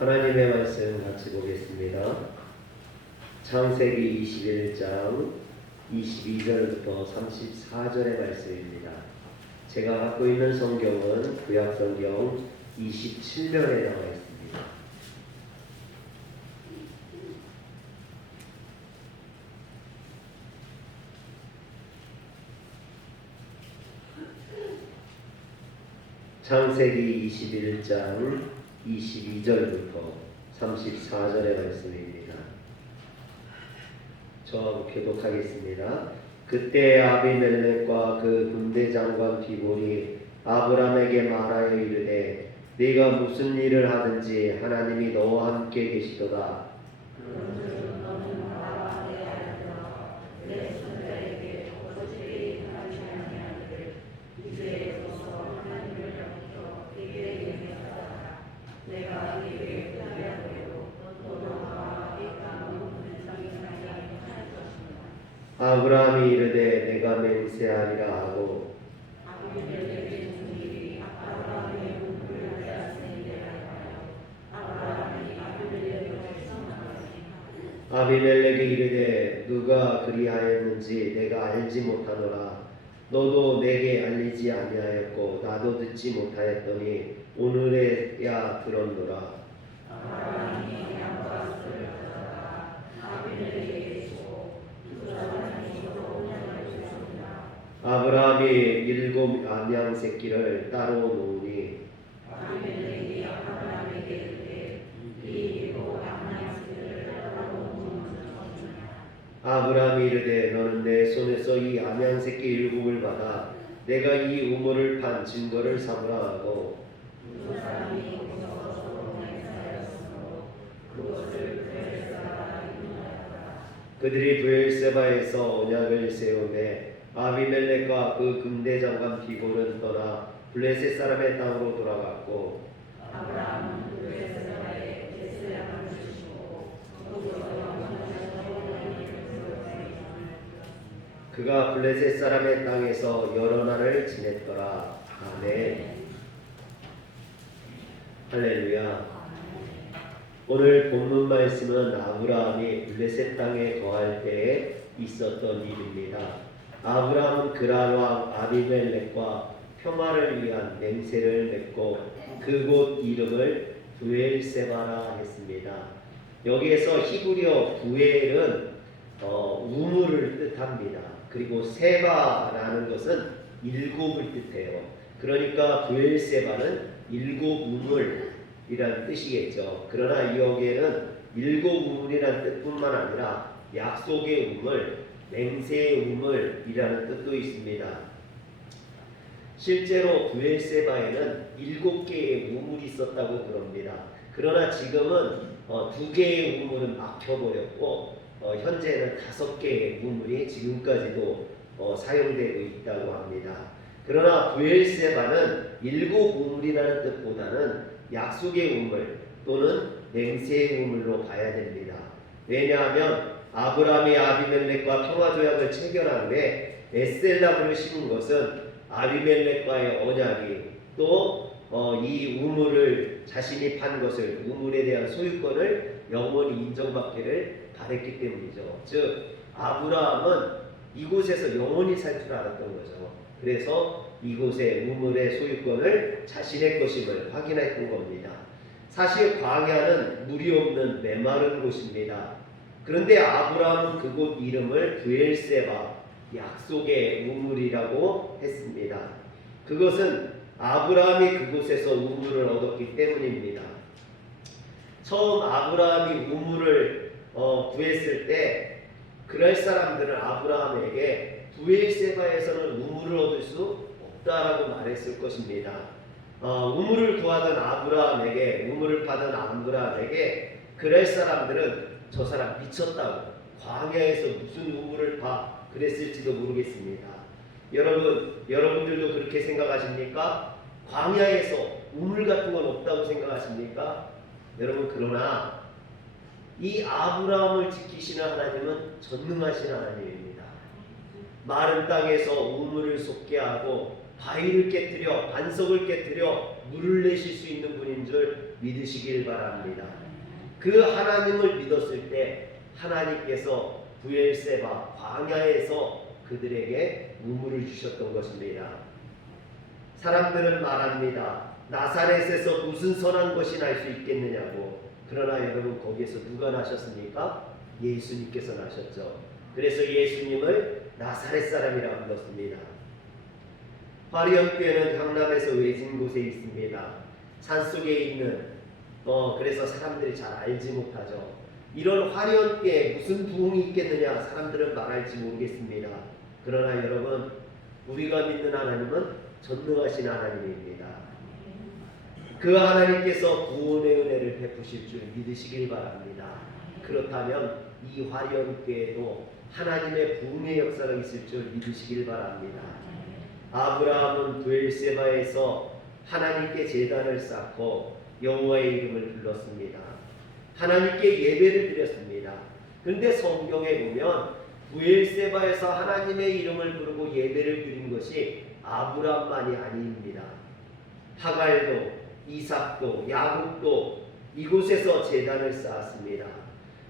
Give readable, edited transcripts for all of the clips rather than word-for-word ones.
하나님의 말씀 같이 보겠습니다. 창세기 21장 22절부터 34절의 말씀입니다. 제가 갖고 있는 성경은 구약성경 27면에 나와 있습니다. 창세기 21장 22절부터 34절의 말씀입니다. 저하고 교독하겠습니다. 그때 아비멜렉과 그 군대 장관 비볼이 아브람에게 말하여 이르되 네가 무슨 일을 하든지 하나님이 너와 함께 계시도다. 아브라함이 이르되 내가 맹세하리라 하고 아비멜렉이 이르되 누가 그리하였는지 내가 알지 못하노라. 너도 내게 알리지 아니하였고 나도 듣지 못하였더니 오늘에야 들었노라. 아브라함이 7 암양 새끼를 따로 놓으니 아브라함이 이르되 너는 내 손에서 이 암양 새끼 7을 받아 내가 이 우물을 판 증거를 삼으라 하고 그들이 브엘세바에서 언약을 세우매 아비멜렉과 그 군대 장관 비볼은 떠나 블레셋 사람의 땅으로 돌아갔고 그가 블레셋 사람의 땅에서 여러 날을 지냈더라. 아멘. 할렐루야. 오늘 본문 말씀은 아브라함이 블레셋 땅에 거할 때에 있었던 일입니다. 아브라함은 그랄 왕 아비멜렉과 평화를 위한 맹세를 맺고 그곳 이름을 브엘세바라 했습니다. 여기에서 히브리어 브엘은 우물을 뜻합니다. 그리고 세바라는 것은 7을 뜻해요. 그러니까 브엘세바는 7 우물이라는 뜻이겠죠. 그러나 여기에는 7 우물이라는 뜻뿐만 아니라 약속의 우물, 맹세의 우물이라는 뜻도 있습니다. 실제로 브엘세바에는 7개의 우물이 있었다고 그럽니다. 그러나 지금은 2개의 우물은 막혀버렸고 현재는 5개의 우물이 지금까지도 사용되고 있다고 합니다. 그러나 브엘세바는 7 우물이라는 뜻보다는 약속의 우물 또는 맹세의 우물로 봐야 됩니다. 왜냐하면 아브라함이 아비멜렉과 평화조약을 체결한 후에 에셀나무를 심은 것은 아비멜렉과의 언약이 또 이 우물을 자신이 판 것을 우물에 대한 소유권을 영원히 인정받기를 바랬기 때문이죠. 즉 아브라함은 이곳에서 영원히 살 줄 알았던 거죠. 그래서 이곳의 우물의 소유권을 자신의 것임을 확인했던 겁니다. 사실 광야는 물이 없는 메마른 곳입니다. 그런데 아브라함은 그곳 이름을 브엘세바, 약속의 우물이라고 했습니다. 그것은 아브라함이 그곳에서 우물을 얻었기 때문입니다. 처음 아브라함이 우물을 구했을 때 그랄 사람들은 아브라함에게 브엘세바에서는 우물을 얻을 수 없다라고 말했을 것입니다. 우물을 구하던 아브라함에게, 우물을 파던 아브라함에게 그랄 사람들은 저 사람 미쳤다고, 광야에서 무슨 우물을 파, 그랬을지도 모르겠습니다. 여러분들도 그렇게 생각하십니까? 광야에서 우물 같은 건 없다고 생각하십니까? 여러분, 그러나 이 아브라함을 지키시는 하나님은 전능하신 하나님입니다. 마른 땅에서 우물을 솟게 하고 바위를 깨뜨려 반석을 깨뜨려 물을 내실 수 있는 분인 줄 믿으시길 바랍니다. 그 하나님을 믿었을 때 하나님께서 브엘세바 광야에서 그들에게 우물을 주셨던 것입니다. 사람들은 말합니다. 나사렛에서 무슨 선한 것이 날 수 있겠느냐고. 그러나 여러분, 거기에서 누가 나셨습니까? 예수님께서 나셨죠. 그래서 예수님을 나사렛 사람이라고 불렀습니다. 화련교회는 강남에서 외진 곳에 있습니다. 산속에 있는 그래서 사람들이 잘 알지 못하죠. 이런 화련교회에 무슨 부흥이 있겠느냐 사람들은 말할지 모르겠습니다. 그러나 여러분, 우리가 믿는 하나님은 전능하신 하나님입니다. 그 하나님께서 구원의 은혜를 베푸실 줄 믿으시길 바랍니다. 그렇다면 이 화련교회도 하나님의 부흥의 역사가 있을 줄 믿으시길 바랍니다. 아브라함은 브엘세바에서 하나님께 제단을 쌓고 여호와의 이름을 불렀습니다. 하나님께 예배를 드렸습니다. 그런데 성경에 보면 브엘세바에서 하나님의 이름을 부르고 예배를 드린 것이 아브라함만이 아닙니다. 하갈도 이삭도 야곱도 이곳에서 제단을 쌓았습니다.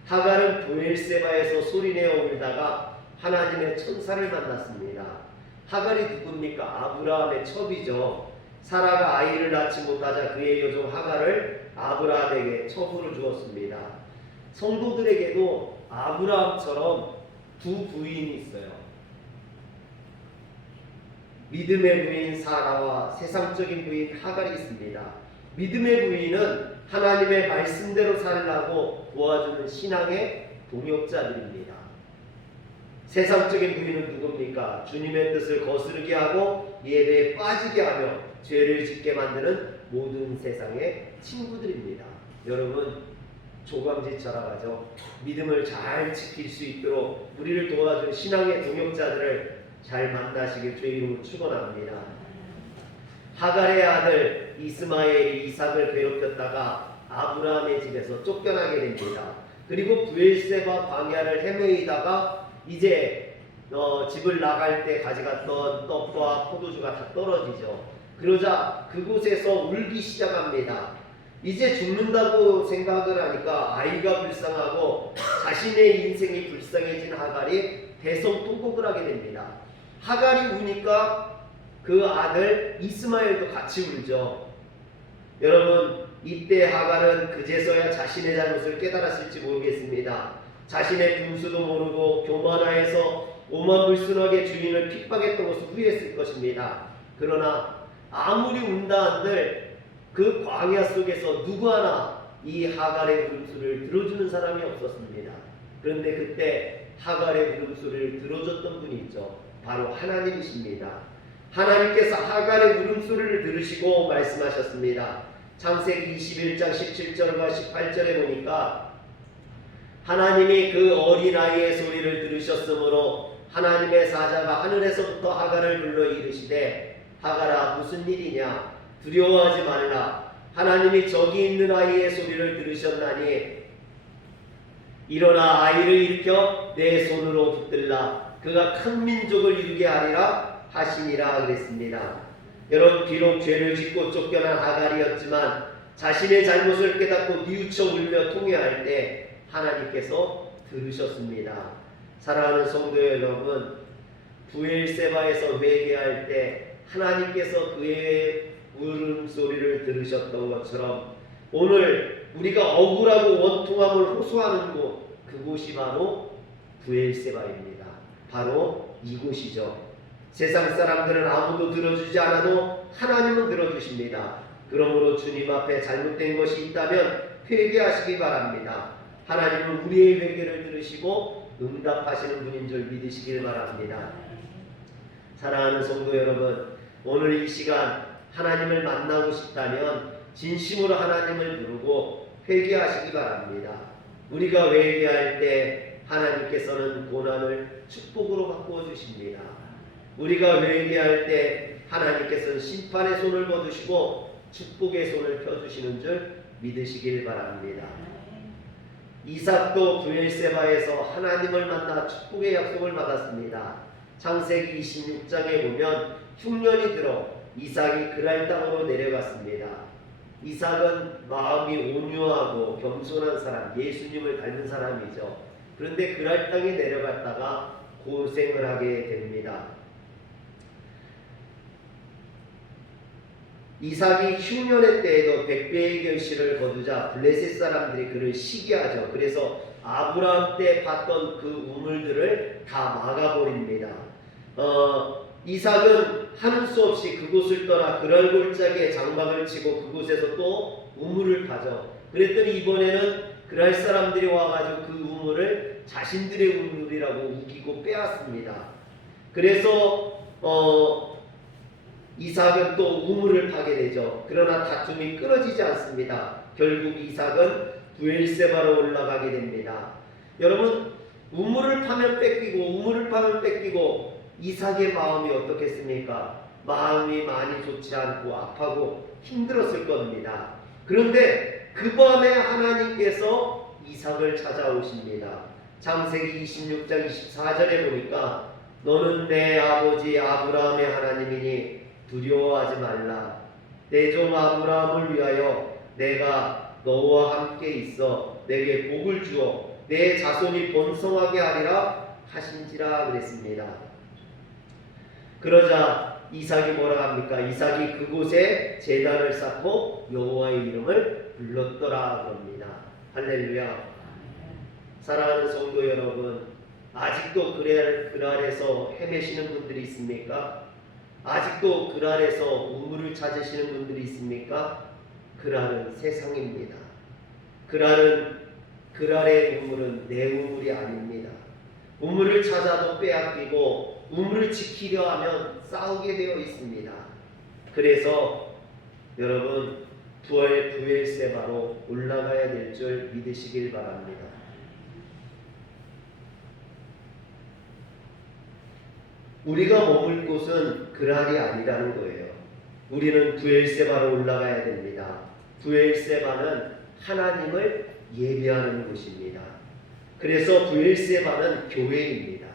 하갈은 브엘세바에서 소리내어 울다가 하나님의 천사를 만났습니다. 하갈이 누굽니까? 아브라함의 첩이죠. 사라가 아이를 낳지 못하자 그의 여종 하갈을 아브라함에게 첩으로 주었습니다. 성도들에게도 아브라함처럼 두 부인이 있어요. 믿음의 부인 사라와 세상적인 부인 하갈이 있습니다. 믿음의 부인은 하나님의 말씀대로 살라고 도와주는 신앙의 동역자들입니다. 세상적인 부인은 누굽니까? 주님의 뜻을 거스르게 하고 예배에 빠지게 하며 죄를 짓게 만드는 모든 세상의 친구들입니다. 여러분, 조광지처럼 하죠. 믿음을 잘 지킬 수 있도록 우리를 도와주는 신앙의 동역자들을 잘 만나시길 주의 이름으로 축원합니다. 하갈의 아들 이스마엘이 이삭을 괴롭혔다가 아브라함의 집에서 쫓겨나게 됩니다. 그리고 브엘세바 광야를 헤매이다가 이제 집을 나갈 때 가져갔던 떡과 포도주가 다 떨어지죠. 그러자 그곳에서 울기 시작합니다. 이제 죽는다고 생각을 하니까 아이가 불쌍하고 자신의 인생이 불쌍해진 하갈이 대성통곡을 하게 됩니다. 하갈이 우니까 그 아들 이스마엘도 같이 울죠. 여러분, 이때 하갈은 그제서야 자신의 잘못을 깨달았을지 모르겠습니다. 자신의 분수도 모르고 교만하여서 오만불순하게 주인을 핍박했던 것을 후회했을 것입니다. 그러나 아무리 운다 한들 그 광야 속에서 누구 하나 이 하갈의 울음소리를 들어주는 사람이 없었습니다. 그런데 그때 하갈의 울음소리를 들어줬던 분이 있죠. 바로 하나님이십니다. 하나님께서 하갈의 울음소리를 들으시고 말씀하셨습니다. 창세기 21장 17절과 18절에 보니까 하나님이 그 어린아이의 소리를 들으셨으므로 하나님의 사자가 하늘에서부터 하갈을 불러 이르시되 하갈아 무슨 일이냐 두려워하지 말라 하나님이 저기 있는 아이의 소리를 들으셨나니 일어나 아이를 일으켜 내 손으로 붙들라 그가 큰 민족을 이루게 하리라 하시니라 그랬습니다. 여러분, 비록 죄를 짓고 쫓겨난 하갈이었지만 자신의 잘못을 깨닫고 뉘우쳐 울며 통회할 때 하나님께서 들으셨습니다. 사랑하는 성도 여러분, 브엘세바에서 회개할 때 하나님께서 그의 울음소리를 들으셨던 것처럼 오늘 우리가 억울하고 원통함을 호소하는 곳, 그곳이 바로 브엘세바입니다. 바로 이곳이죠. 세상 사람들은 아무도 들어주지 않아도 하나님은 들어주십니다. 그러므로 주님 앞에 잘못된 것이 있다면 회개하시기 바랍니다. 하나님은 우리의 회개를 들으시고 응답하시는 분인 줄 믿으시길 바랍니다. 사랑하는 성도 여러분, 오늘 이 시간 하나님을 만나고 싶다면 진심으로 하나님을 부르고 회개하시기 바랍니다. 우리가 회개할 때 하나님께서는 고난을 축복으로 바꾸어 주십니다. 우리가 회개할 때 하나님께서는 심판의 손을 거두시고 축복의 손을 펴주시는 줄 믿으시길 바랍니다. 이삭도 브엘세바에서 하나님을 만나 축복의 약속을 받았습니다. 창세기 26장에 보면 흉년이 들어 이삭이 그랄 땅으로 내려갔습니다. 이삭은 마음이 온유하고 겸손한 사람, 예수님을 닮은 사람이죠. 그런데 그랄 땅에 내려갔다가 고생을 하게 됩니다. 이삭이 흉년의 때에도 100배의 결실을 거두자 블레셋 사람들이 그를 시기하죠. 그래서 아브라함 때 봤던 그 우물들을 다 막아버립니다. 이삭은 하는 수 없이 그곳을 떠나 그랄 골짜기에 장막을 치고 그곳에서 또 우물을 파죠. 그랬더니 이번에는 그랄 사람들이 와가지고 그 우물을 자신들의 우물이라고 우기고 빼앗습니다. 그래서 이삭은 또 우물을 파게 되죠. 그러나 다툼이 끊어지지 않습니다. 결국 이삭은 부엘세바로 올라가게 됩니다. 여러분, 우물을 파면 뺏기고 우물을 파면 뺏기고 이삭의 마음이 어떻겠습니까? 마음이 많이 좋지 않고 아파하고 힘들었을 겁니다. 그런데 그 밤에 하나님께서 이삭을 찾아오십니다. 창세기 26장 24절에 보니까 너는 내 아버지 아브라함의 하나님이니 두려워하지 말라. 내 종 아브라함을 위하여 내가 너와 함께 있어 내게 복을 주어 내 자손이 번성하게 하리라 하신지라 그랬습니다. 그러자 이삭이 뭐라 합니까? 이삭이 그곳에 제단을 쌓고 여호와의 이름을 불렀더라 그럽니다. 할렐루야. 사랑하는 성도 여러분, 아직도 그랄에서 헤매시는 분들이 있습니까? 아직도 그랄에서 우물을 찾으시는 분들이 있습니까? 그랄은 세상입니다. 그랄의 우물은 내 우물이 아닙니다. 우물을 찾아도 빼앗기고 우물을 지키려 하면 싸우게 되어 있습니다. 그래서 여러분 부엘세바로 올라가야 될 줄 믿으시길 바랍니다. 우리가 머물 곳은 그랄이 아니라는 거예요. 우리는 부엘세바로 올라가야 됩니다. 부엘세바는 하나님을 예배하는 곳입니다. 그래서 부엘세바는 교회입니다.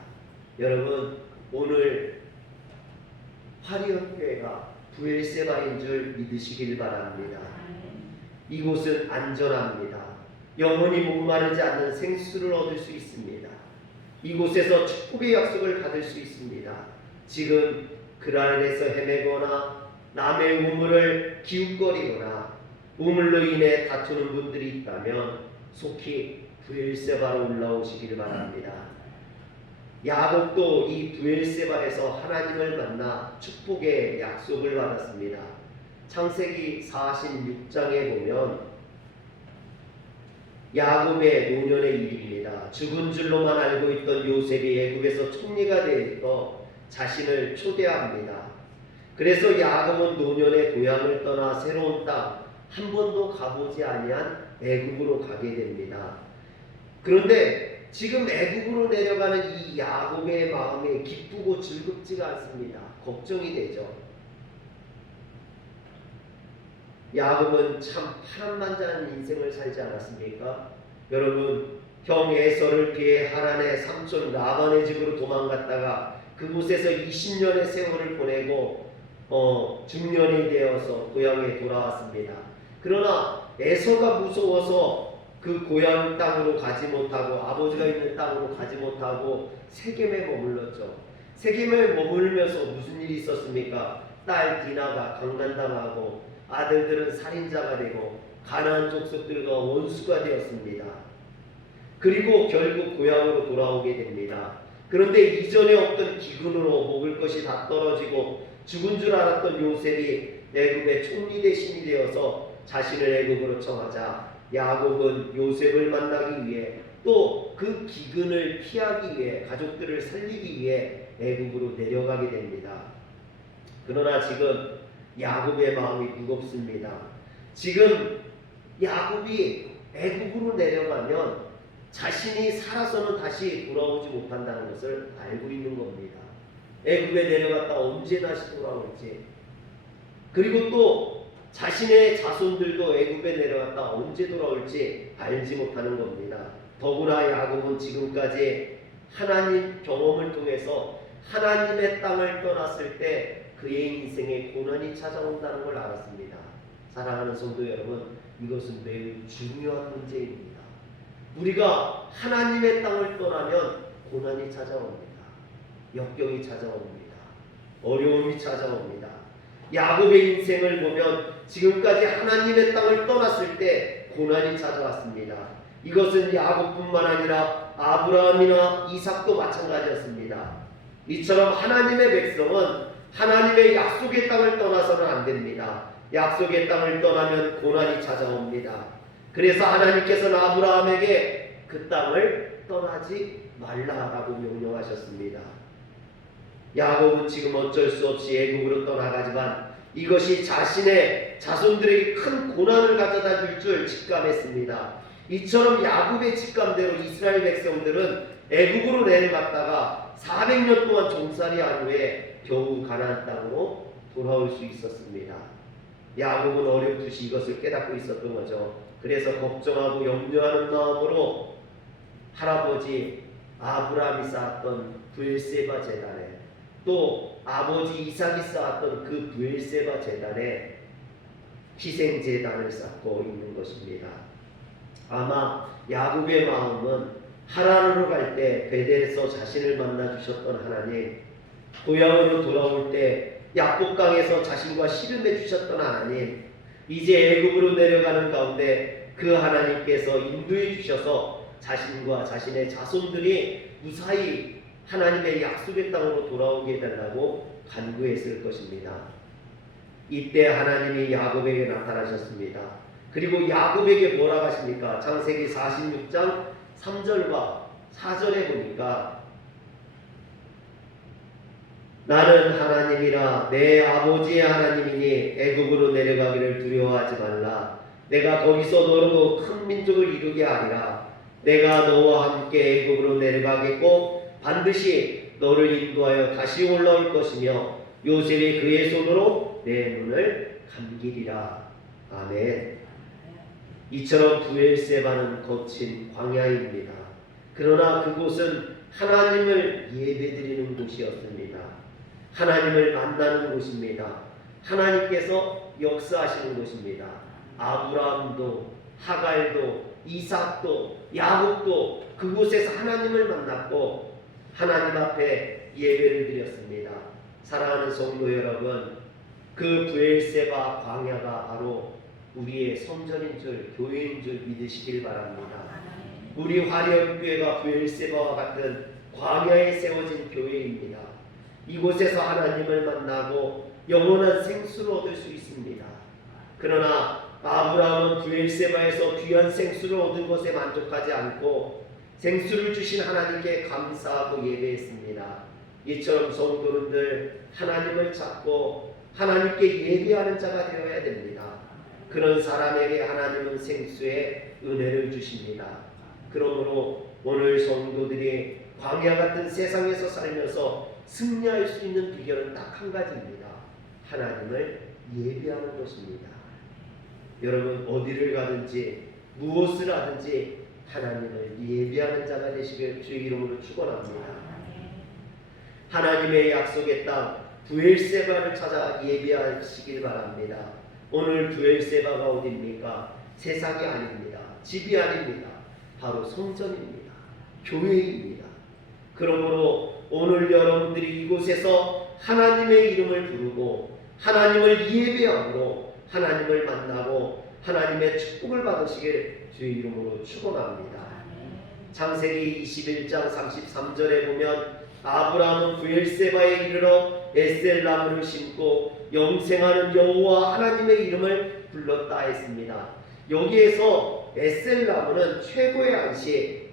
여러분, 오늘 화리언교회가 부엘세바인 줄 믿으시길 바랍니다. 이곳은 안전합니다. 영원히 목마르지 않는 생수를 얻을 수 있습니다. 이곳에서 축복의 약속을 받을 수 있습니다. 지금 그랄에서 헤매거나 남의 우물을 기웃거리거나 우물로 인해 다투는 분들이 있다면 속히 부엘세바로 올라오시기를 바랍니다. 야곱도 이 부엘세바에서 하나님을 만나 축복의 약속을 받았습니다. 창세기 46장에 보면 야곱의 노년의 일입니다. 죽은 줄로만 알고 있던 요셉이 애굽에서 총리가 되어 자신을 초대합니다. 그래서 야곱은 노년의 고향을 떠나 새로운 땅 한 번도 가보지 아니한 애굽으로 가게 됩니다. 그런데 지금 애굽으로 내려가는 이 야곱의 마음이 기쁘고 즐겁지가 않습니다. 걱정이 되죠. 야곱은 참 파란만장한 인생을 살지 않았습니까? 여러분, 형 에서를 피해 하란의 삼촌 라반의 집으로 도망갔다가 그곳에서 20년의 세월을 보내고 중년이 되어서 고향에 돌아왔습니다. 그러나 에서가 무서워서 그 고향 땅으로 가지 못하고 아버지가 있는 땅으로 가지 못하고 세겜에 머물렀죠. 세겜에 머물면서 무슨 일이 있었습니까? 딸 디나가 강간당하고 아들들은 살인자가 되고 가나안 족속들과 원수가 되었습니다. 그리고 결국 고향으로 돌아오게 됩니다. 그런데 이전에 없던 기근으로 먹을 것이 다 떨어지고 죽은 줄 알았던 요셉이 애굽의 총리 대신이 되어서 자신을 애굽으로 청하자 야곱은 요셉을 만나기 위해 또 그 기근을 피하기 위해 가족들을 살리기 위해 애굽으로 내려가게 됩니다. 그러나 지금 야곱의 마음이 무겁습니다. 지금 야곱이 애굽으로 내려가면 자신이 살아서는 다시 돌아오지 못한다는 것을 알고 있는 겁니다. 애굽에 내려갔다 언제 다시 돌아올지, 그리고 또 자신의 자손들도 애굽에 내려갔다 언제 돌아올지 알지 못하는 겁니다. 더구나 야곱은 지금까지 하나님 경험을 통해서 하나님의 땅을 떠났을 때 그의 인생에 고난이 찾아온다는 걸 알았습니다. 사랑하는 성도 여러분, 이것은 매우 중요한 문제입니다. 우리가 하나님의 땅을 떠나면 고난이 찾아옵니다. 역경이 찾아옵니다. 어려움이 찾아옵니다. 야곱의 인생을 보면 지금까지 하나님의 땅을 떠났을 때 고난이 찾아왔습니다. 이것은 야곱뿐만 아니라 아브라함이나 이삭도 마찬가지였습니다. 이처럼 하나님의 백성은 하나님의 약속의 땅을 떠나서는 안 됩니다. 약속의 땅을 떠나면 고난이 찾아옵니다. 그래서 하나님께서는 아브라함에게 그 땅을 떠나지 말라라고 명령하셨습니다. 야곱은 지금 어쩔 수 없이 애굽으로 떠나가지만 이것이 자신의 자손들에게 큰 고난을 가져다 줄 줄 직감했습니다. 이처럼 야곱의 직감대로 이스라엘 백성들은 애굽으로 내려갔다가 400년 동안 종살이한 후에 겨우 가나안 땅으로 돌아올 수 있었습니다. 야곱은 어렴풋이 이것을 깨닫고 있었던 거죠. 그래서 걱정하고 염려하는 마음으로 할아버지 아브라함이 쌓았던 브엘세바 제단에, 또 아버지 이삭이 쌓았던 그 브엘세바 제단에 희생 제단을 쌓고 있는 것입니다. 아마 야곱의 마음은 하란으로 갈 때 베델에서 자신을 만나 주셨던 하나님, 고향으로 돌아올 때 약복강에서 자신과 씨름해 주셨던 하나님, 이제 애굽으로 내려가는 가운데 그 하나님께서 인도해 주셔서 자신과 자신의 자손들이 무사히 하나님의 약속의 땅으로 돌아오게 해달라고 간구했을 것입니다. 이때 하나님이 야곱에게 나타나셨습니다. 그리고 야곱에게 뭐라고 하십니까? 창세기 46장 3절과 4절에 보니까 나는 하나님이라 내 아버지의 하나님이니 애굽으로 내려가기를 두려워하지 말라. 내가 거기서 너로 큰 민족을 이루게 하리라. 내가 너와 함께 애굽으로 내려가겠고 반드시 너를 인도하여 다시 올라올 것이며 요셉이 그의 손으로 내 눈을 감기리라. 아멘. 이처럼 브엘세바는 거친 광야입니다. 그러나 그곳은 하나님을 예배드리는 곳이었습니다. 하나님을 만나는 곳입니다. 하나님께서 역사하시는 곳입니다. 아브라함도 하갈도 이삭도 야곱도 그곳에서 하나님을 만났고 하나님 앞에 예배를 드렸습니다. 사랑하는 성도 여러분, 그 브엘세바 광야가 바로 우리의 성전인 줄, 교회인 줄 믿으시길 바랍니다. 우리 화려교회가 브엘세바와 같은 광야에 세워진 교회입니다. 이곳에서 하나님을 만나고 영원한 생수를 얻을 수 있습니다. 그러나 아브라함은 브엘세바에서 귀한 생수를 얻은 것에 만족하지 않고 생수를 주신 하나님께 감사하고 예배했습니다. 이처럼 성도들 하나님을 찾고 하나님께 예배하는 자가 되어야 됩니다. 그런 사람에게 하나님은 생수의 은혜를 주십니다. 그러므로 오늘 성도들이 광야 같은 세상에서 살면서 승리할 수 있는 비결은 딱 한 가지입니다. 하나님을 예배하는 것입니다. 여러분 어디를 가든지 무엇을 하든지 하나님을 예배하는 자가 되시길 주의 이름으로 축원합니다. 하나님의 약속의 땅 브엘세바를 찾아 예배하시길 바랍니다. 오늘 브엘세바가 어디입니까? 세상이 아닙니다. 집이 아닙니다. 바로 성전입니다. 교회입니다. 그러므로 오늘 여러분들이 이곳에서 하나님의 이름을 부르고 하나님을 예배함으로 하나님을 만나고 하나님의 축복을 받으시길 주의 이름으로 축원합니다. 창세기 21장 33절에 보면 아브라함은 브엘세바에 이르러 에셀나무를 심고 영생하는 여호와 하나님의 이름을 불렀다 했습니다. 여기에서 에셀나무는 최고의 안식,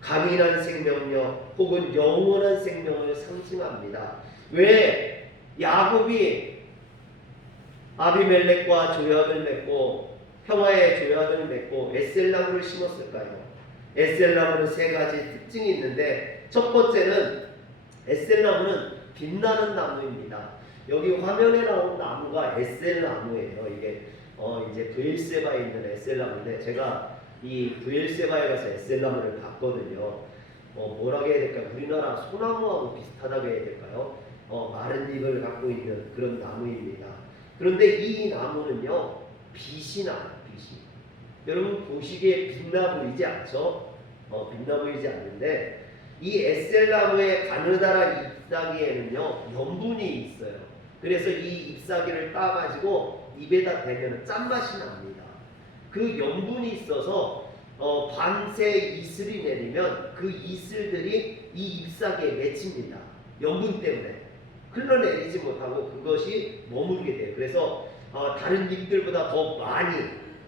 강인한 생명력 혹은 영원한 생명을 상징합니다. 왜 야곱이 아비멜렉과 조약을 맺고 평화의 조약을 맺고 에셀나무를 심었을까요? 에셀나무는 세 가지 특징이 있는데 첫 번째는 에셀나무는 빛나는 나무입니다. 여기 화면에 나온 나무가 에셀나무예요. 이게 이제 브엘세바에 있는 에셀나무인데 제가 이 브엘세바에 가서 에셀나무를 봤거든요. 뭐라고 해야 될까요? 우리나라 소나무하고 비슷하다고 해야 될까요? 마른 잎을 갖고 있는 그런 나무입니다. 그런데 이 나무는요 빛이 나요. 빛이. 여러분 보시기에 빛나 보이지 않죠? 빛나 보이지 않는데 이 에셀나무의 가느다란 잎사귀에는요 염분이 있어요. 그래서 이 잎사귀를 따가지고 입에다 대면 짠맛이 납니다. 그 염분이 있어서 밤새 이슬이 내리면 그 이슬들이 이 잎사귀에 맺힙니다. 염분 때문에 흘러내리지 못하고 그것이 머무르게 돼요. 그래서 다른 잎들보다 더 많이,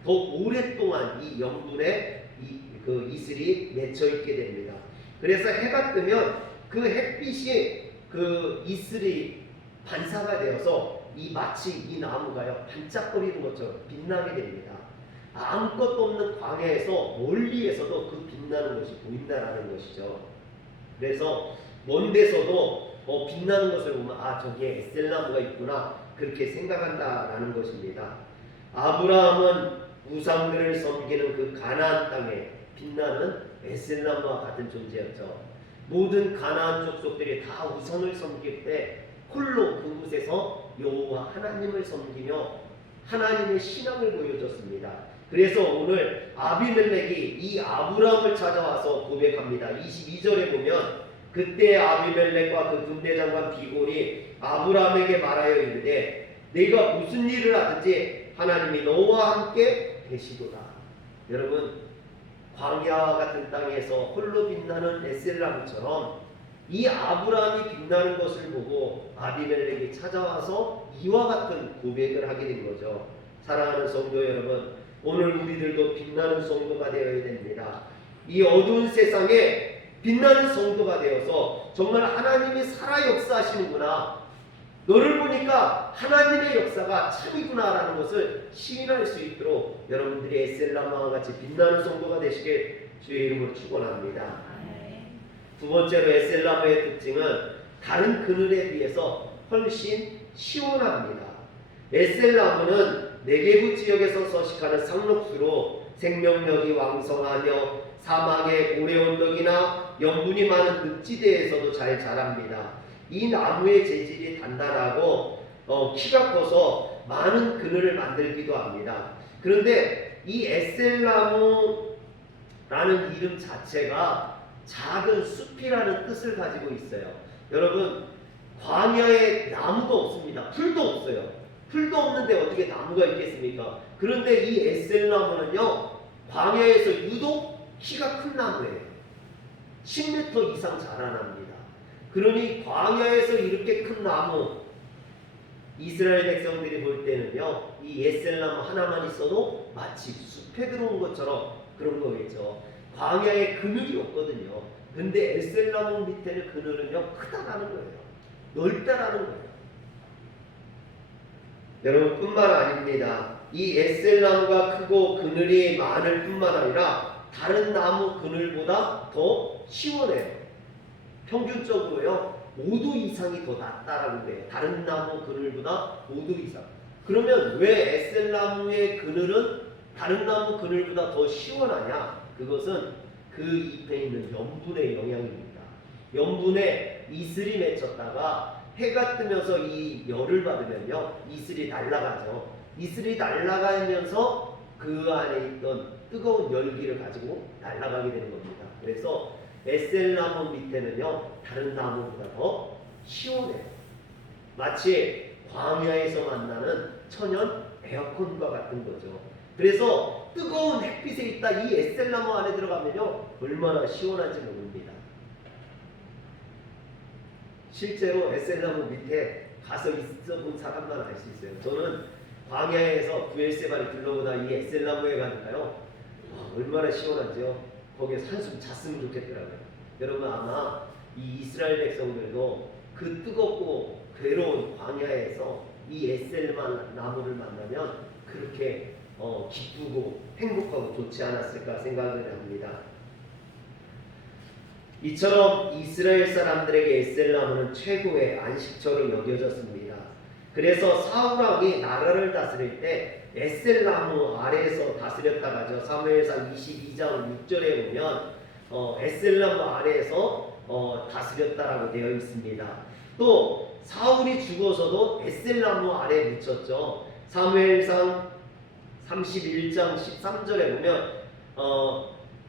더 오랫동안 이 염분에 그 이슬이 맺혀 있게 됩니다. 그래서 해가 뜨면 그 햇빛이 그 이슬이 반사가 되어서 마치 이 나무가요 반짝거리는 것처럼 빛나게 됩니다. 아무것도 없는 광야에서 멀리에서도 그 빛나는 것이 보인다라는 것이죠. 그래서 먼 데서도 빛나는 것을 보면 저기에 에셀나무가 있구나 그렇게 생각한다라는 것입니다. 아브라함은 우상들을 섬기는 그 가나안 땅에 빛나는 에셀나무와 같은 존재였죠. 모든 가나안 족속들이 다 우상을 섬길 때 홀로 그곳에서 여호와 하나님을 섬기며 하나님의 신앙을 보여줬습니다. 그래서 오늘 아비멜렉이 이 아브라함을 찾아와서 고백합니다. 22절에 보면 그때 아비멜렉과 그 군대장관 비골이 아브라함에게 말하여 이르되 네가 무슨 일을 하든지 하나님이 너와 함께 계시도다. 여러분 광야와 같은 땅에서 홀로 빛나는 에셀나무처럼 이 아브라함이 빛나는 것을 보고 아비멜렉이 찾아와서 이와 같은 고백을 하게 된 거죠. 사랑하는 성도 여러분, 오늘 우리들도 빛나는 성도가 되어야 됩니다. 이 어두운 세상에 빛나는 성도가 되어서 정말 하나님이 살아 역사하시는구나, 너를 보니까 하나님의 역사가 참이구나 라는 것을 시인할 수 있도록 여러분들이 에셀나무와 같이 빛나는 성도가 되시길 주의 이름으로 축원합니다. 두 번째로 에셀나무의 특징은 다른 그늘에 비해서 훨씬 시원합니다. 에셀나무는 네게부 지역에서 서식하는 상록수로 생명력이 왕성하며 사막의 고래언덕이나 염분이 많은 늪지대에서도 잘 자랍니다. 이 나무의 재질이 단단하고 키가 커서 많은 그늘을 만들기도 합니다. 그런데 이 에셀나무라는 이름 자체가 작은 숲이라는 뜻을 가지고 있어요. 여러분 광야에 나무가 없습니다. 풀도 없어요. 풀도 없는데 어떻게 나무가 있겠습니까? 그런데 이 에셀나무는요 광야에서 유독 키가 큰 나무예요. 10m 이상 자라납니다. 그러니 광야에서 이렇게 큰 나무, 이스라엘 백성들이 볼 때는요 이 에셀나무 하나만 있어도 마치 숲에 들어온 것처럼 그런 거겠죠. 광야에 그늘이 없거든요. 근데 에셀나무 밑에는 그늘은요 크다라는 거예요. 넓다라는 거예요. 여러분 뿐만 아닙니다. 이 에셀나무가 크고 그늘이 많을 뿐만 아니라 다른 나무 그늘보다 더 시원해요. 평균적으로요 5도 이상이 더 낫다라는 거예요. 다른 나무 그늘보다 5도 이상. 그러면 왜 에셀나무의 그늘은 다른 나무 그늘보다 더 시원하냐? 그것은 그 잎에 있는 염분의 영향입니다. 염분에 이슬이 맺혔다가 해가 뜨면서 이 열을 받으면요 이슬이 날아가죠. 이슬이 날아가면서 그 안에 있던 뜨거운 열기를 가지고 날아가게 되는 겁니다. 그래서 에셀나무 밑에는요 다른 나무보다 더 시원해요. 마치 광야에서 만나는 천연 에어컨과 같은 거죠. 그래서 뜨거운 햇빛에 있다 이 에셀나무 안에 들어가면요 얼마나 시원한지 모릅니다. 실제로 에셀나무 밑에 가서 있어본 사람만 알 수 있어요. 저는 광야에서 부엘세바를 둘러보다 이 에셀나무에 가니까요 얼마나 시원한지요. 거기에 한숨 잤으면 좋겠더라고요. 여러분 아마 이 이스라엘 백성들도 그 뜨겁고 괴로운 광야에서 이 에셀나무를 만나면 그렇게 기쁘고 행복하고 좋지 않았을까 생각을 합니다. 이처럼 이스라엘 사람들에게 에셀나무는 최고의 안식처로 여겨졌습니다. 그래서 사울왕이 나라를 다스릴 때 에셀나무 아래에서 다스렸다고 하죠. 사무엘상 22장 6절에 보면 에셀나무 아래에서 다스렸다라고 되어 있습니다. 또 사울이 죽어서도 에셀나무 아래에 묻혔죠. 사무엘상 31장 13절에 보면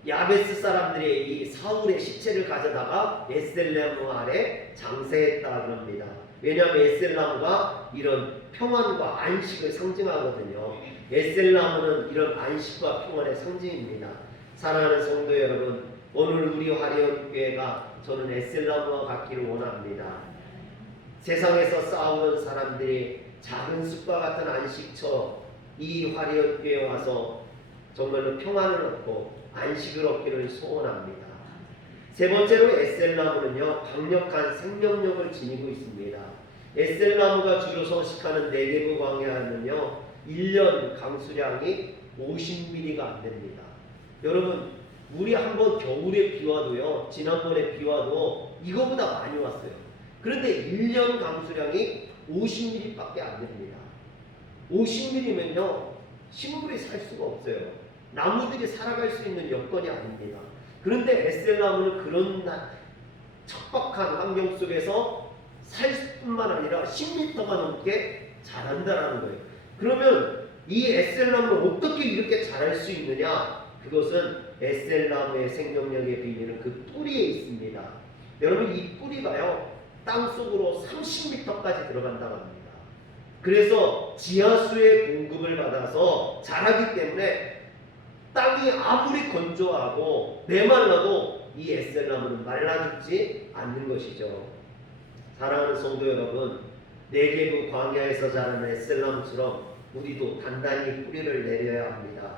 야베스 사람들이 이 사울의 시체를 가져다가 에셀나무 아래 장사했다 그럽니다. 왜냐하면 에셀나무가 이런 평안과 안식을 상징하거든요. 에셀나무는 이런 안식과 평안의 상징입니다. 사랑하는 성도 여러분, 오늘 우리 화려교회가 저는 에셀나무와 같기를 원합니다. 세상에서 싸우는 사람들이 작은 숲과 같은 안식처 이 화려교회에 와서 정말로 평안을 얻고 안식을 얻기를 소원합니다. 세 번째로 에셀나무는요, 강력한 생명력을 지니고 있습니다. 에셀나무가 주로 서식하는 네게브 광야는요 1년 강수량이 50mm가 안 됩니다. 여러분, 우리 한번 겨울에 비 와도요, 지난번에 비 와도 이거보다 많이 왔어요. 그런데 1년 강수량이 50mm밖에 안 됩니다. 50mm면요 식물이 살 수가 없어요. 나무들이 살아갈 수 있는 여건이 아닙니다. 그런데 에셀나무는 그런 척박한 환경 속에서 살 뿐만 아니라 10m가 넘게 자란다라는 거예요. 그러면 이 에셀나무를 어떻게 이렇게 자랄 수 있느냐? 그것은 에셀나무의 생명력의 비밀은 그 뿌리에 있습니다. 여러분, 이 뿌리가요 땅속으로 30m까지 들어간다고 합니다. 그래서 지하수의 공급을 받아서 자라기 때문에 땅이 아무리 건조하고 메말라도 이 에셀나무는 말라 죽지 않는 것이죠. 사랑하는 성도 여러분, 네게브 광야에서 자라는 에셀나무처럼 우리도 단단히 뿌리를 내려야 합니다.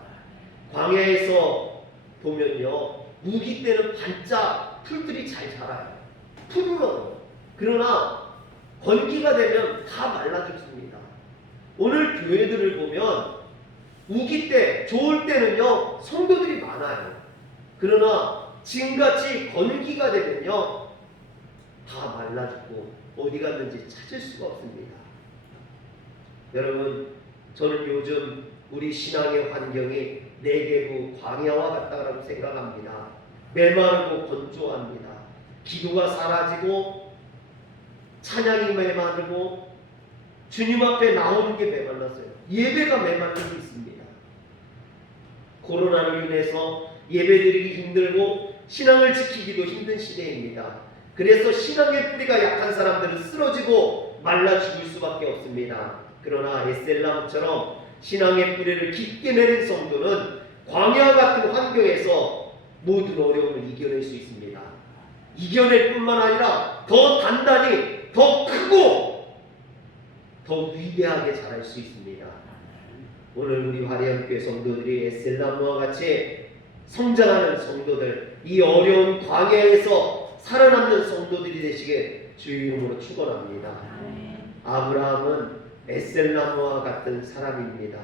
광야에서 보면요, 우기 때는 반짝 풀들이 잘 자라요. 푸르러요. 그러나 건기가 되면 다 말라 죽습니다. 오늘 교회들을 보면 우기 때, 좋을 때는요 성도들이 많아요. 그러나 지금같이 건기가 되면요 다 말라 죽고 어디 갔는지 찾을 수가 없습니다. 여러분, 저는 요즘 우리 신앙의 환경이 네게브 광야와 같다고 생각합니다. 메마르고 건조합니다. 기도가 사라지고 찬양이 메마르고 주님 앞에 나오는 게 메말랐어요. 예배가 메말르고 있습니다. 코로나로 인해서 예배드리기 힘들고 신앙을 지키기도 힘든 시대입니다. 그래서 신앙의 뿌리가 약한 사람들은 쓰러지고 말라 죽을 수밖에 없습니다. 그러나 에셀나무처럼 신앙의 뿌리를 깊게 내린 성도는 광야 같은 환경에서 모든 어려움을 이겨낼 수 있습니다. 이겨낼 뿐만 아니라 더 단단히, 더 크고 더 위대하게 자랄 수 있습니다. 오늘 우리 화려한교회 성도들이 에셀나무와 같이 성장하는 성도들, 이 어려운 광야에서 살아남는 성도들이 되시게 주의 이름으로 축원합니다. 아브라함은 에셀나무와 같은 사람입니다.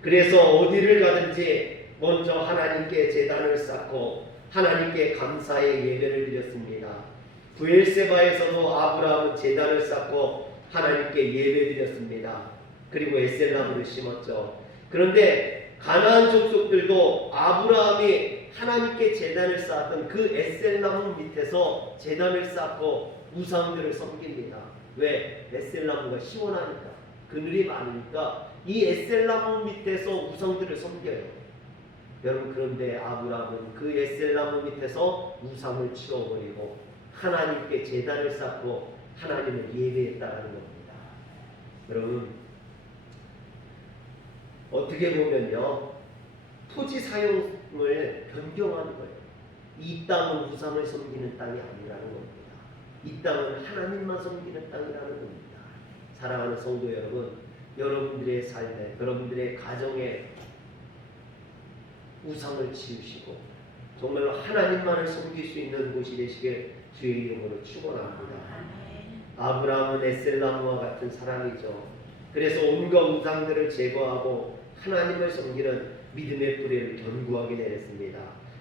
그래서 어디를 가든지 먼저 하나님께 제단을 쌓고 하나님께 감사의 예배를 드렸습니다. 브엘세바에서도 아브라함은 제단을 쌓고 하나님께 예배드렸습니다. 그리고 에셀나무를 심었죠. 그런데 가나안 족속들도 아브라함이 하나님께 제단을 쌓았던 그 에셀나무 밑에서 제단을 쌓고 우상들을 섬깁니다. 왜? 에셀나무가 시원하니까, 그늘이 많으니까 이 에셀나무 밑에서 우상들을 섬겨요. 여러분, 그런데 아브라함은 그 에셀나무 밑에서 우상을 치워버리고 하나님께 제단을 쌓고 하나님을 예배했다라는 겁니다. 여러분, 어떻게 보면요, 토지 사용을 변경하는 거예요. 이 땅은 우상을 섬기는 땅이 아니라는 겁니다. 이 땅은 하나님만 섬기는 땅이라는 겁니다. 사랑하는 성도 여러분, 여러분들의 삶에, 여러분들의 가정에 우상을 치우시고 정말로 하나님만을 섬길 수 있는 곳이 되시길 주의 이름으로 축원합니다. 아브라함은 에셀나무와 같은 사람이죠. 그래서 온갖 우상들을 제거하고 하나님을 섬기는 믿음의 뿌리를 견고하게 내렸습니다.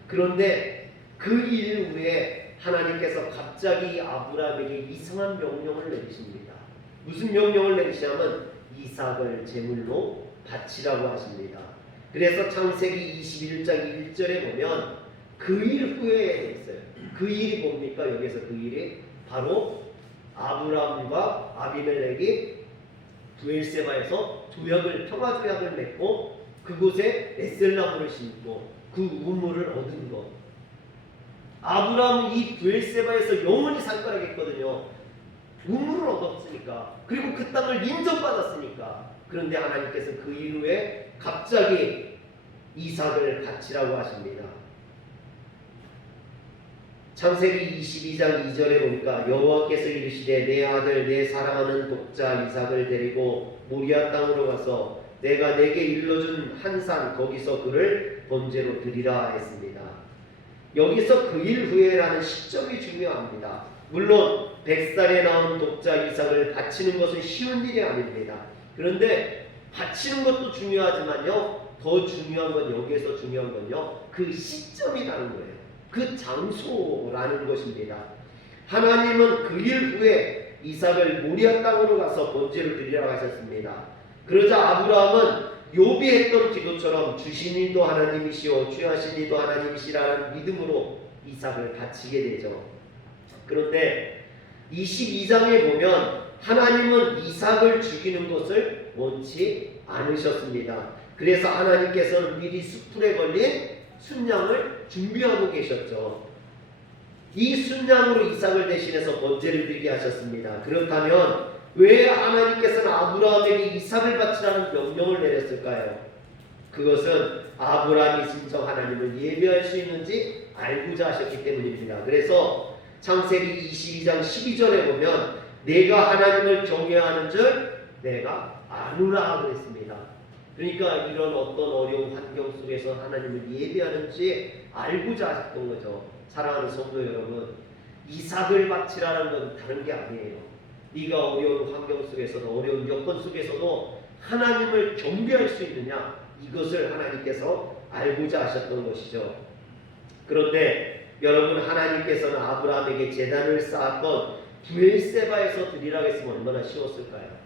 그런데 그 일 후에 하나님께서 갑자기 아브라함에게 이상한 명령을 내리십니다. 무슨 명령을 내리시냐면 이삭을 제물로 바치라고 하십니다. 그래서 창세기 21장 1절에 보면 그 일 후에 있어요. 그 일이 뭡니까? 여기서 그 일이 바로 아브라함과 아비멜렉이 브엘세바에서 평화 조약을 맺고 그곳에 에셀나무를 심고 그 우물을 얻은 것. 아브라함은 이 브엘세바에서 영원히 살 거라고 했거든요. 우물을 얻었으니까, 그리고 그 땅을 인정받았으니까. 그런데 하나님께서 그 이후에 갑자기 이삭을 바치라고 하십니다. 창세기 22장 2절에 보니까 여호와께서 이르시되 내 아들 내 사랑하는 독자 이삭을 데리고 모리아 땅으로 가서 내가 내게 일러준 한 산 거기서 그를 번제로 드리라 했습니다. 여기서 그 일 후에라는 시점이 중요합니다. 물론 100살에 나온 독자 이삭을 바치는 것은 쉬운 일이 아닙니다. 그런데 바치는 것도 중요하지만요, 더 중요한 건, 여기에서 중요한 건요, 그 시점이라는 거예요. 그 장소라는 것입니다. 하나님은 그 일 후에 이삭을 모리아 땅으로 가서 번제를 드리라고 하셨습니다. 그러자 아브라함은 욥이 했던 기도처럼 주신 이도 하나님이시오 취하신 이도 하나님이시라는 믿음으로 이삭을 바치게 되죠. 그런데 22장에 보면 하나님은 이삭을 죽이는 것을 원치 않으셨습니다. 그래서 하나님께서는 미리 숯불에 걸린 순양을 준비하고 계셨죠. 이 순양으로 이삭을 대신해서 번제를 드리게 하셨습니다. 그렇다면 왜 하나님께서는 아브라함에게 이삭을 바치라는 명령을 내렸을까요? 그것은 아브라함이 진정 하나님을 예배할 수 있는지 알고자 하셨기 때문입니다. 그래서 창세기 22장 12절에 보면 내가 하나님을 경외하는 줄 내가 아노라 그랬습니다. 그러니까 이런 어떤 어려운 환경 속에서 하나님을 예배하는지 알고자 하셨던 거죠. 사랑하는 성도 여러분, 이삭을 바치라는 건 다른 게 아니에요. 네가 어려운 환경 속에서도, 어려운 여건 속에서도 하나님을 경배할 수 있느냐, 이것을 하나님께서 알고자 하셨던 것이죠. 그런데 여러분, 하나님께서는 아브라함에게 제단을 쌓았던 브엘세바에서 드리라고 했으면 얼마나 쉬웠을까요?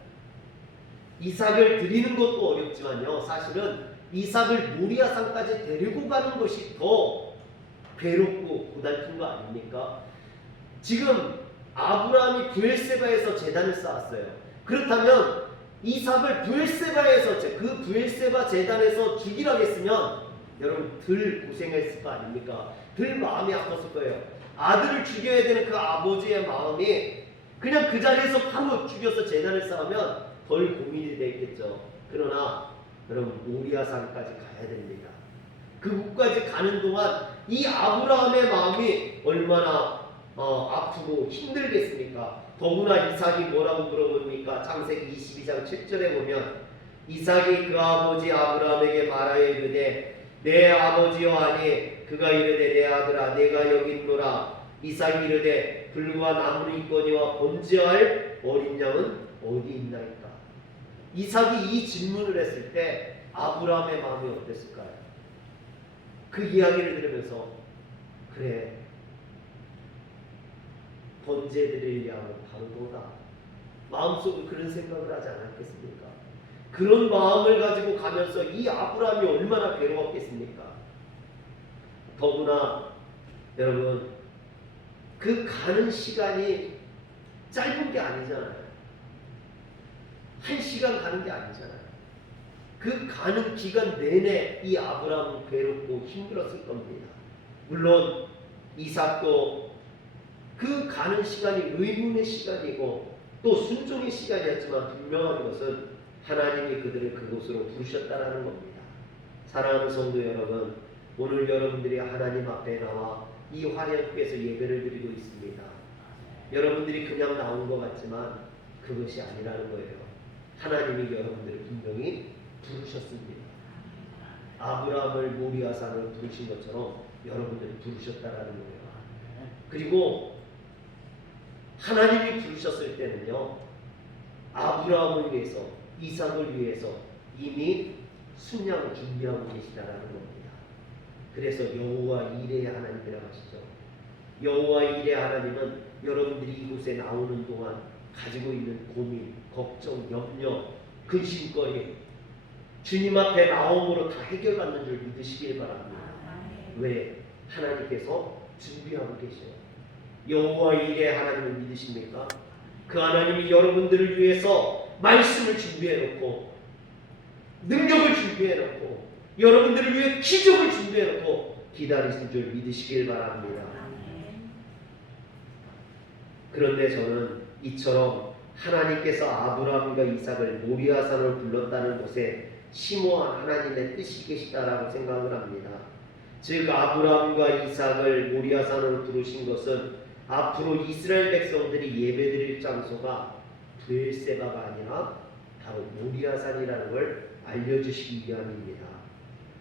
이삭을 드리는 것도 어렵지만요, 사실은 이삭을 모리아산까지 데리고 가는 것이 더 괴롭고 고달픈 거 아닙니까? 지금 아브라함이 브엘세바에서 제단을 쌓았어요. 그렇다면 이삭을 브엘세바에서, 그 브엘세바 제단에서 죽이라고 했으면 여러분 덜 고생했을 거 아닙니까? 덜 마음이 아팠을 거예요. 아들을 죽여야 되는 그 아버지의 마음이 그냥 그 자리에서 바로 죽여서 제단을 쌓으면 덜 고민이 되겠죠. 그러나 여러분 모리아산까지 가야 됩니다. 그곳까지 가는 동안 이 아브라함의 마음이 얼마나 아프고 힘들겠습니까? 더구나 이삭이 뭐라고 물어봅니까? 창세기 22장 7절에 보면 이삭이 그 아버지 아브라함에게 말하여 이르되 내 아버지여 하니 그가 이르되 내 아들아 내가 여기 있노라. 이삭이 이르되 불과 나무는 있거니와 번제할 어린 양은 어디 있나이까? 이삭이 이 질문을 했을 때 아브라함의 마음이 어땠을까요? 그 이야기를 들으면서 그래, 번제 드릴 양은 바로도다, 마음속으로 그런 생각을 하지 않았겠습니까? 그런 마음을 가지고 가면서 이 아브라함이 얼마나 괴로웠겠습니까? 더구나 여러분 그 가는 시간이 짧은 게 아니잖아요. 1시간 가는 게 아니잖아요. 그 가는 기간 내내 이 아브라함은 괴롭고 힘들었을 겁니다. 물론 이삭도 그 가는 시간이 의문의 시간이고 또 순종의 시간이었지만 분명한 것은 하나님이 그들을 그곳으로 부르셨다라는 겁니다. 사랑하는 성도 여러분, 오늘 여러분들이 하나님 앞에 나와 이 화려교회에서 예배를 드리고 있습니다. 여러분들이 그냥 나온 것 같지만 그것이 아니라는 거예요. 하나님이 여러분들을 분명히 부르셨습니다. 아브라함을 모리아산을 부르신 것처럼 여러분들이 부르셨다라는 거예요. 그리고 하나님이 부르셨을 때는요, 아브라함을 위해서, 이삭을 위해서 이미 순양을 준비하고 계시다라는 겁니다. 그래서 여호와 이레의 하나님이라고 하시죠. 여호와 이레의 하나님은 여러분들이 이곳에 나오는 동안 가지고 있는 고민, 걱정, 염려, 근심거리 주님 앞에 나옴으로 다 해결받는 줄 믿으시길 바랍니다. 왜? 하나님께서 준비하고 계셔요. 여호와 이레의 하나님을 믿으십니까? 그 하나님이 여러분들을 위해서 말씀을 준비해 놓고 능력을 준비해 놓고 여러분들을 위해 기적을 준비해 놓고 기다리신 줄 믿으시길 바랍니다. 그런데 저는 이처럼 하나님께서 아브라함과 이삭을 모리아산으로 불렀다는 곳에 심오한 하나님의 뜻이 계시다라고 생각을 합니다. 즉 아브라함과 이삭을 모리아산으로 부르신 것은 앞으로 이스라엘 백성들이 예배드릴 장소가 브엘세바가 아니라 바로 모리아산이라는 걸 알려주시기 위함입니다.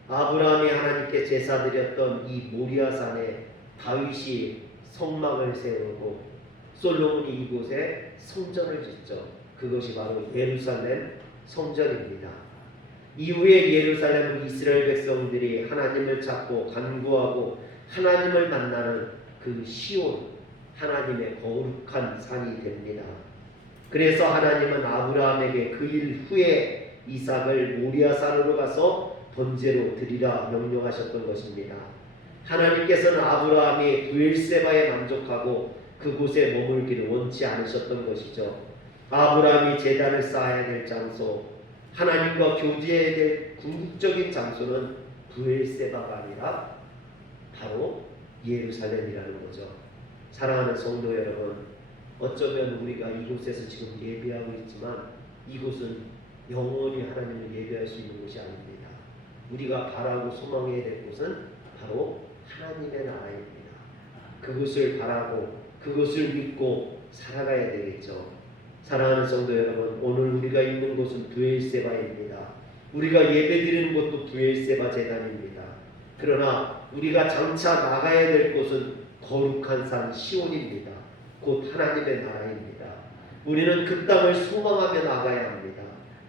아브라함이 하나님께 제사드렸던 이 모리아산에 다윗이 성막을 세우고 솔로몬이 이곳에 성전을 짓죠. 그것이 바로 예루살렘 성전입니다. 이후에 예루살렘은 이스라엘 백성들이 하나님을 찾고 간구하고 하나님을 만나는 그 시온, 하나님의 거룩한 산이 됩니다. 그래서 하나님은 아브라함에게 그 일 후에 이삭을 모리아산으로 가서 번제로 드리라 명령하셨던 것입니다. 하나님께서는 아브라함이 브엘세바에 만족하고 그곳에 머물기를 원치 않으셨던 것이죠. 아브라함이 제단을 쌓아야 될 장소, 하나님과 교제해야 될 궁극적인 장소는 브엘세바가 아니라 바로 예루살렘이라는 거죠. 사랑하는 성도 여러분, 어쩌면 우리가 이곳에서 지금 예배하고 있지만 이곳은 영원히 하나님을 예배할 수 있는 곳이 아닙니다. 우리가 바라고 소망해야 될 곳은 바로 하나님의 나라입니다. 그것을 바라고 그것을 믿고 살아가야 되겠죠. 사랑하는 성도 여러분, 오늘 우리가 있는 곳은 브엘세바입니다. 우리가 예배드리는 곳도 브엘세바 제단입니다. 그러나 우리가 장차 나가야 될 곳은 거룩한 산 시온입니다. 곧 하나님의 나라입니다. 우리는 그 땅을 소망하며 나가야 합니다.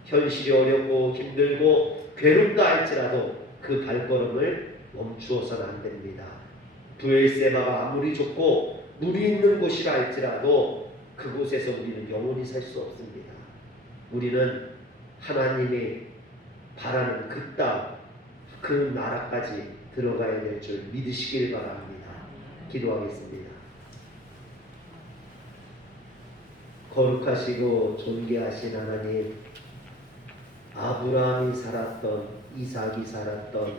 현실이 어렵고 힘들고 괴롭다 할지라도 그 발걸음을 멈추어서는 안 됩니다. 브엘세바가 아무리 좁고 물이 있는 곳이라 할지라도 그곳에서 우리는 영원히 살 수 없습니다. 우리는 하나님이 바라는 그 땅, 그 나라까지 들어가야 될 줄 믿으시길 바랍니다. 기도하겠습니다. 거룩하시고 존귀하신 하나님, 아브라함이 살았던, 이삭이 살았던